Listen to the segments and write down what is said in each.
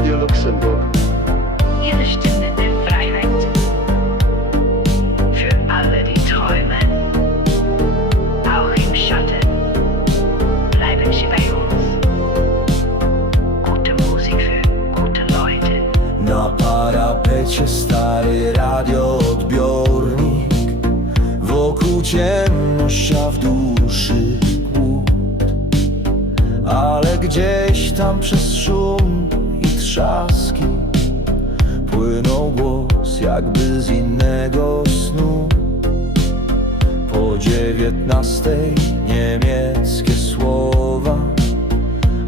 Radio Luxemburg. Ihre Stimme der Freiheit. Für alle, die träumen. Auch im Schatten. Bleiben Sie bei uns. Gute Musik für gute Leute. Na parapecie stary radioodbiornik Wokół ciemność, a w duszy głód Ale gdzieś tam przez szum trzaski Płynął głos jakby z innego snu Po dziewiętnastej niemieckie słowa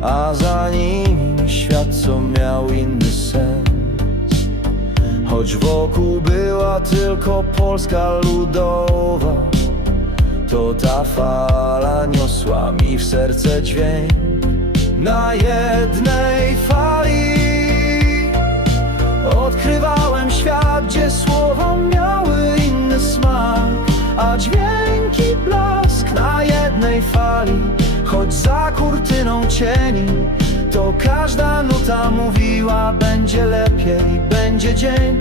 a za nimi świat, co miał inny sens. Choć wokół była tylko Polska ludowa, to ta fala niosła mi w serce dźwięk. Na jednej cieni, to każda nuta mówiła będzie lepiej, będzie dzień,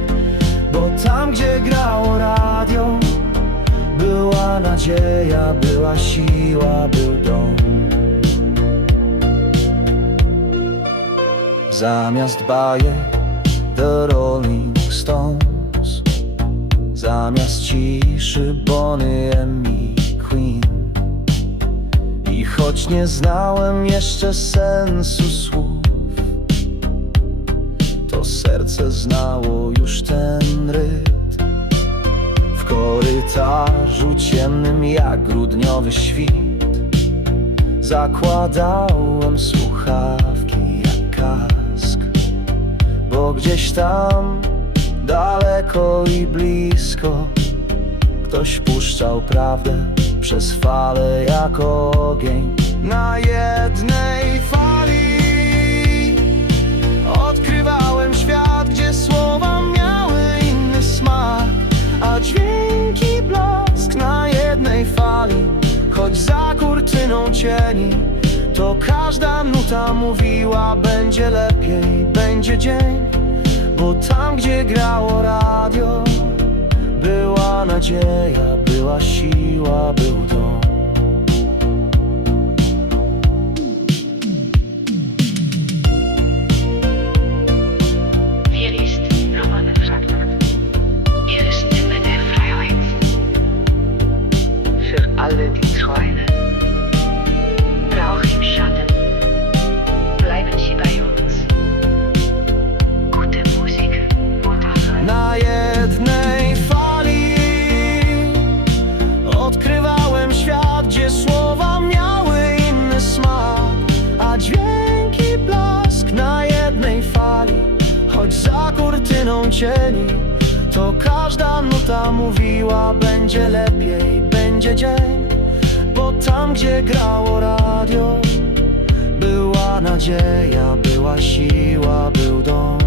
bo tam gdzie grało radio, była nadzieja, była siła, był dom. Zamiast bajek The Rolling Stones. Zamiast ciszy Bonnie M i Queen choć nie znałem jeszcze sensu słów To serce znało już ten rytm. W korytarzu ciemnym jak grudniowy świt Zakładałem słuchawki jak kask Bo gdzieś tam, daleko i blisko Ktoś puszczał prawdę przez fale jak ogień. Na jednej fali Odkrywałem świat, gdzie słowa miały inny smak A dźwięki blask na jednej fali Choć za kurtyną cieni To każda nuta mówiła Będzie lepiej, będzie dzień Bo tam, gdzie grało radio Była nadzieja, była siła, był dom To każda nuta mówiła Będzie lepiej, będzie dzień Bo tam, gdzie grało radio Była nadzieja, była siła, był dom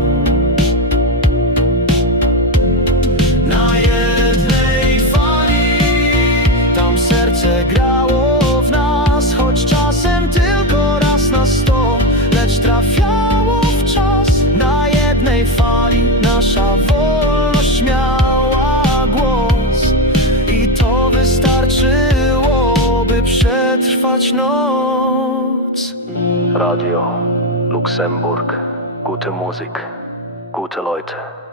przetrwać noc. Radio Luxemburg Gute Musik. Gute Leute